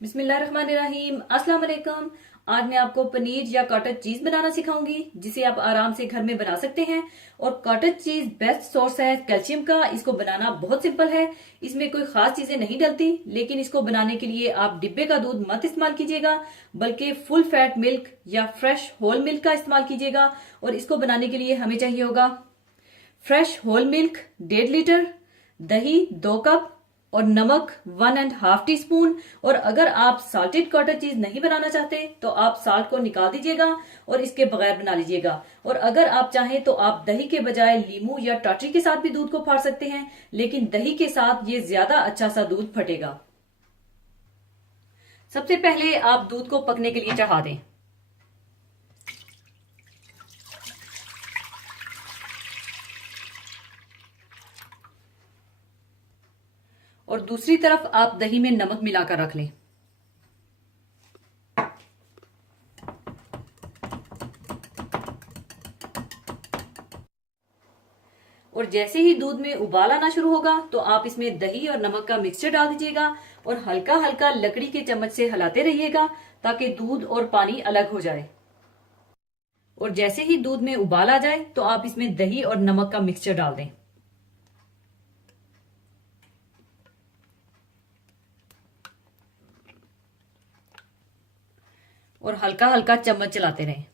बिस्मिल्लाहिर्रहमानिर्रहीम। अस्सलाम वालेकुम। आज मैं आपको पनीर या कॉटेज चीज बनाना सिखाऊंगी जिसे आप आराम से घर में बना सकते हैं। और कॉटेज चीज बेस्ट सोर्स है कैल्शियम का। इसको बनाना बहुत सिंपल है। इसमें कोई खास चीजें नहीं डलती, लेकिन इसको बनाने के लिए आप डिब्बे का दूध मत इस्तेमाल कीजिएगा, बल्कि फुल फैट मिल्क या फ्रेश होल मिल्क का इस्तेमाल कीजिएगा। और इसको बनाने के लिए हमें चाहिए होगा फ्रेश होल मिल्क 1.5 लीटर, दही 2 कप और नमक 1.5 टीस्पून। और अगर आप साल्टेड कॉटेज चीज नहीं बनाना चाहते तो आप साल्ट को निकाल दीजिएगा और इसके बगैर बना लीजिएगा। और अगर आप चाहें तो आप दही के बजाय लीमू या टाटरी के साथ भी दूध को फाड़ सकते हैं, लेकिन दही के साथ ये ज्यादा अच्छा सा दूध फटेगा। सबसे पहले आप दूध को पकने के लिए चढ़ा दें। और दूसरी तरफ आप दही में नमक मिलाकर रख लें। और जैसे ही दूध में उबाल आना शुरू होगा तो आप इसमें दही और नमक का मिक्सचर डाल दीजिएगा और हल्का हल्का लकड़ी के चम्मच से हिलाते रहिएगा ताकि दूध और पानी अलग हो जाए। और जैसे ही दूध में उबाल आ जाए तो आप इसमें दही और नमक का मिक्सचर डाल दें और हल्का हल्का चम्मच चलाते रहें।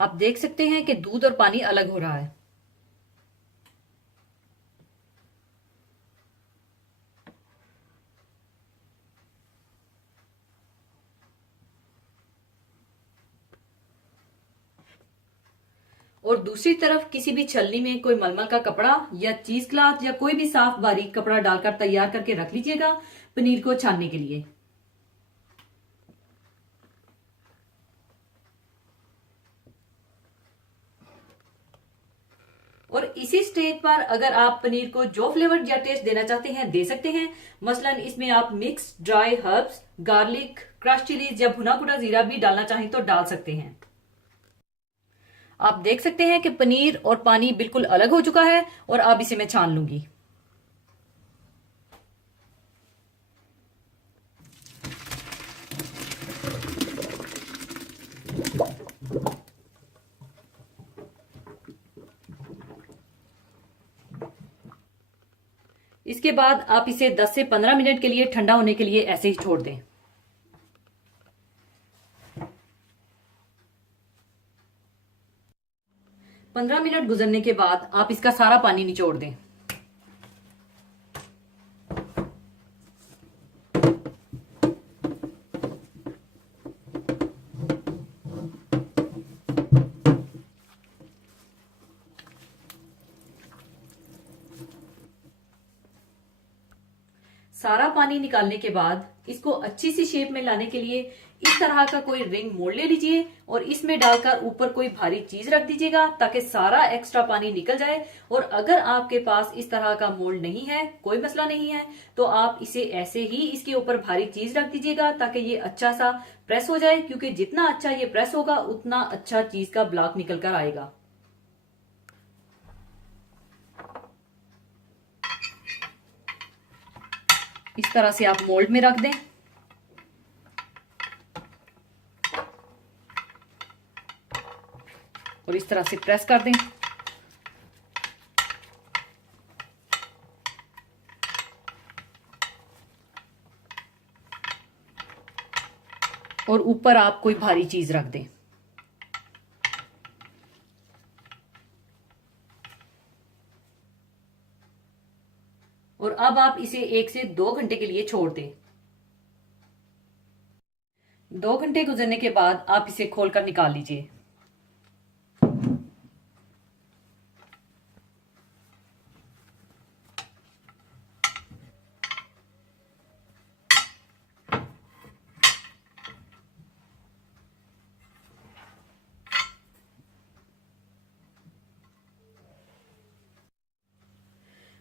आप देख सकते हैं कि दूध और पानी अलग हो रहा है। और दूसरी तरफ किसी भी छलनी में कोई मलमल का कपड़ा या चीज क्लॉथ या कोई भी साफ बारीक कपड़ा डालकर तैयार करके रख लीजिएगा पनीर को छानने के लिए। और इसी स्टेज पर अगर आप पनीर को जो फ्लेवर या टेस्ट देना चाहते हैं दे सकते हैं। मसलन इसमें आप mix dry herbs, garlic, crush chillies या भुना कुटा जीरा भी डालना चाहें तो डाल सकते हैं। आप देख सकते हैं कि पनीर और पानी बिल्कुल अलग हो चुका है और अब इसे मैं छान लूंगी। इसके बाद आप इसे 10 से 15 मिनट के लिए ठंडा होने के लिए ऐसे ही छोड़ दें। 15 मिनट गुजरने के बाद आप इसका सारा पानी निचोड़ दें। सारा पानी निकालने के बाद इसको अच्छी सी शेप में लाने के लिए इस तरह का कोई रिंग मोल्ड ले लीजिए और इसमें डालकर ऊपर कोई भारी चीज रख दीजिएगा ताकि सारा एक्स्ट्रा पानी निकल जाए। और अगर आपके पास इस तरह का मोल्ड नहीं है, कोई मसला नहीं है, तो आप इसे ऐसे ही इसके ऊपर भारी चीज रख दीजिएगा ताकि ये अच्छा सा प्रेस हो जाए, क्योंकि जितना अच्छा ये प्रेस होगा उतना अच्छा चीज का ब्लॉक निकल कर आएगा। इस तरह से आप मोल्ड में रख दें और इस तरह से प्रेस कर दें। और ऊपर आप कोई भारी चीज रख दें। और अब आप इसे 1 से 2 घंटे के लिए छोड़ दें। 2 घंटे गुजरने के बाद आप इसे खोलकर निकाल लीजिए।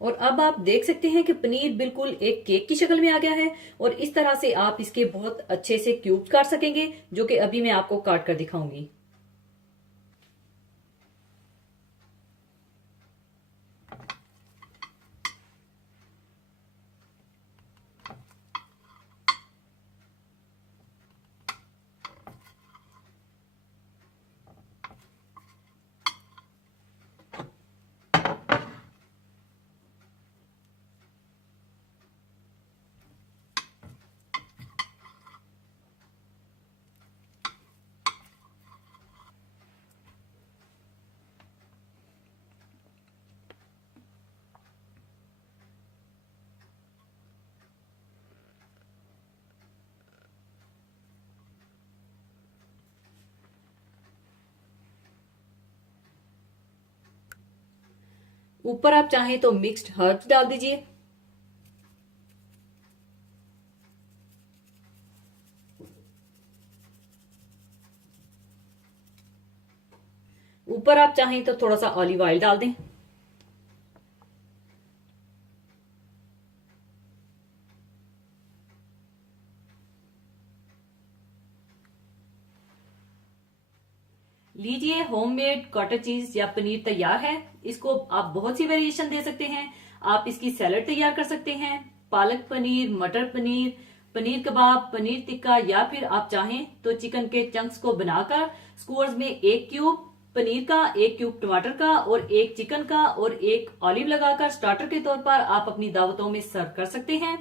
और अब आप देख सकते हैं कि पनीर बिल्कुल एक केक की शक्ल में आ गया है और इस तरह से आप इसके बहुत अच्छे से क्यूब काट सकेंगे, जो कि अभी मैं आपको काट कर दिखाऊंगी। ऊपर आप चाहें तो मिक्स्ड हर्ब्स डाल दीजिए। ऊपर आप चाहें तो थोड़ा सा ऑलिव ऑयल डाल दें। लीजिए, होममेड कॉटेज चीज या पनीर तैयार है। इसको आप बहुत सी वेरिएशन दे सकते हैं। आप इसकी सैलड तैयार कर सकते हैं, पालक पनीर, मटर पनीर, पनीर कबाब, पनीर टिक्का, या फिर आप चाहें तो चिकन के चंक्स को बनाकर स्क्वायर्स में एक क्यूब पनीर का, एक क्यूब टमाटर का और एक चिकन का और एक ऑलिव लगाकर स्टार्टर के तौर पर आप अपनी दावतों में सर्व कर सकते हैं।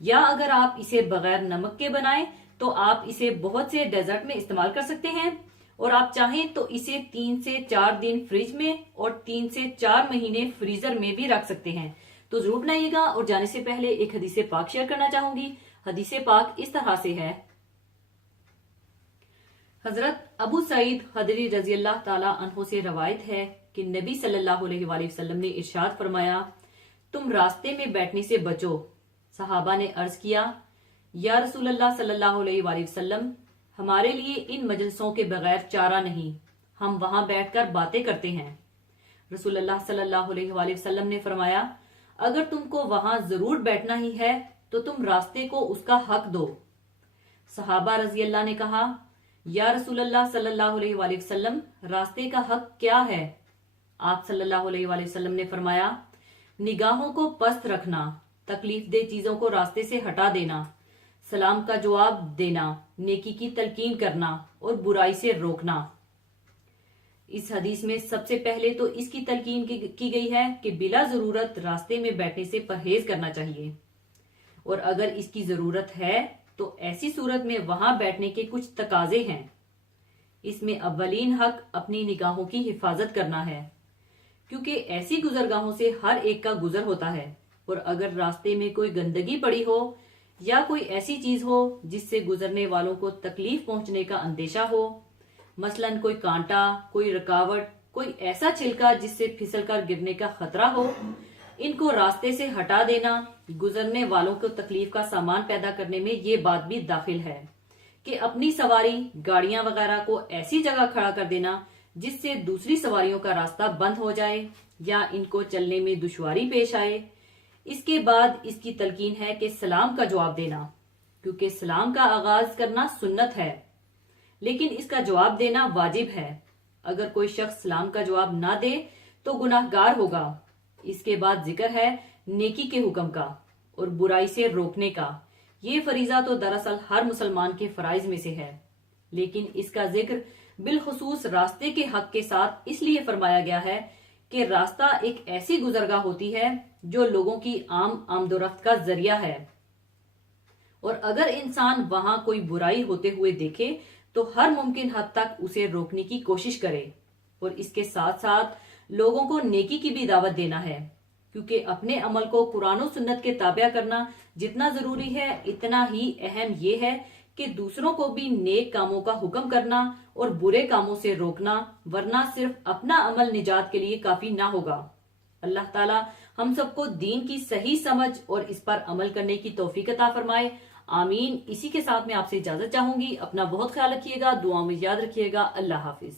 या अगर आप इसे बगैर नमक के बनाएं तो आप इसे बहुत से डेजर्ट में इस्तेमाल कर सकते हैं। और आप चाहें तो इसे 3 से 4 दिन फ्रिज में और 3 से 4 महीने फ्रीजर में भी रख सकते हैं। तो जरूर बनाइएगा। और जाने से पहले एक हदीसे पाक शेयर करना चाहूंगी। हदीसे पाक इस तरह से है। हजरत अबू सईद खदरी रजी अल्लाह ताला अन्हो से रवायत है कि नबी सल्लल्लाहु अलैहि वसल्लम ने इरशाद फरमाया, तुम रास्ते में बैठने से बचो। सहाबा ने अर्ज किया, या रसूल अल्लाह सल्लल्लाहु अलैहि वसल्लम, हमारे लिए इन मजलिसों के बगैर चारा नहीं, हम वहां बैठकर बातें करते हैं। रसूल अल्लाह सल्लल्लाहु अलैहि वसल्लम ने फरमाया, अगर तुमको वहां जरूर बैठना ही है तो तुम रास्ते को उसका हक दो। सहाबा रजी अल्लाह ने कहा, या रसूल अल्लाह सल्लल्लाहु अलैहि वसल्लम, रास्ते का हक क्या है? आप सल्लल्लाहु अलैहि वसल्लम ने फरमाया, निगाहों को पस्त रखना, तकलीफ दे चीजों को रास्ते से हटा देना, सलाम का जवाब देना, नेकी की तलकीन करना और बुराई से रोकना। इस हदीस में सबसे पहले तो इसकी तलकीन की गई है कि बिला जरूरत रास्ते में बैठने से परहेज करना चाहिए, और अगर इसकी जरूरत है तो ऐसी सूरत में वहां बैठने के कुछ तकाजे हैं। इसमें अव्वलीन हक अपनी निगाहों की हिफाजत करना है, क्योंकि ऐसी गुजरगाहों से हर एक का गुजर होता है। और अगर रास्ते में कोई गंदगी पड़ी हो या कोई ऐसी चीज हो जिससे गुजरने वालों को तकलीफ पहुंचने का अंदेशा हो, मसलन कोई कांटा, कोई रुकावट, कोई ऐसा छिलका जिससे फिसलकर गिरने का खतरा हो, इनको रास्ते से हटा देना गुजरने वालों को तकलीफ का सामान पैदा करने में ये बात भी दाखिल है कि अपनी सवारी, गाड़ियां वगैरह को ऐसी जगह खड़ा कर देना जिससे दूसरी सवारियों का रास्ता बंद हो जाए या इनको चलने में दुश्वारी पेश आए। इसके बाद इसकी तलकीन है कि सलाम का जवाब देना, क्योंकि सलाम का आगाज करना सुन्नत है लेकिन इसका जवाब देना वाजिब है। अगर कोई शख्स सलाम का जवाब ना दे तो गुनाहगार होगा। इसके बाद जिक्र है नेकी के हुक्म का और बुराई से रोकने का। ये फरीजा तो दरअसल हर मुसलमान के फराइज में से है, लेकिन इसका जिक्र बिलखुसूस रास्ते के हक के साथ इसलिए फरमाया गया है कि रास्ता एक ऐसी गुजरगाह होती है जो लोगों की आम आमदोरफ्त का जरिया है, और अगर इंसान वहां कोई बुराई होते हुए देखे तो हर मुमकिन हद तक उसे रोकने की कोशिश करे। और इसके साथ साथ लोगों को नेकी की भी दावत देना है, क्योंकि अपने अमल को कुरान और सुन्नत के ताबिया करना जितना जरूरी है, इतना ही अहम ये है कि दूसरों को भी नेक कामों का हुक्म करना और बुरे कामों से रोकना, वरना सिर्फ अपना अमल निजात के लिए काफी ना होगा। अल्लाह ताला हम सबको दीन की सही समझ और इस पर अमल करने की तौफीक अता फरमाए। आमीन। इसी के साथ मैं आपसे इजाजत चाहूंगी। अपना बहुत ख्याल रखिएगा, दुआ में याद रखिएगा। अल्लाह हाफिज।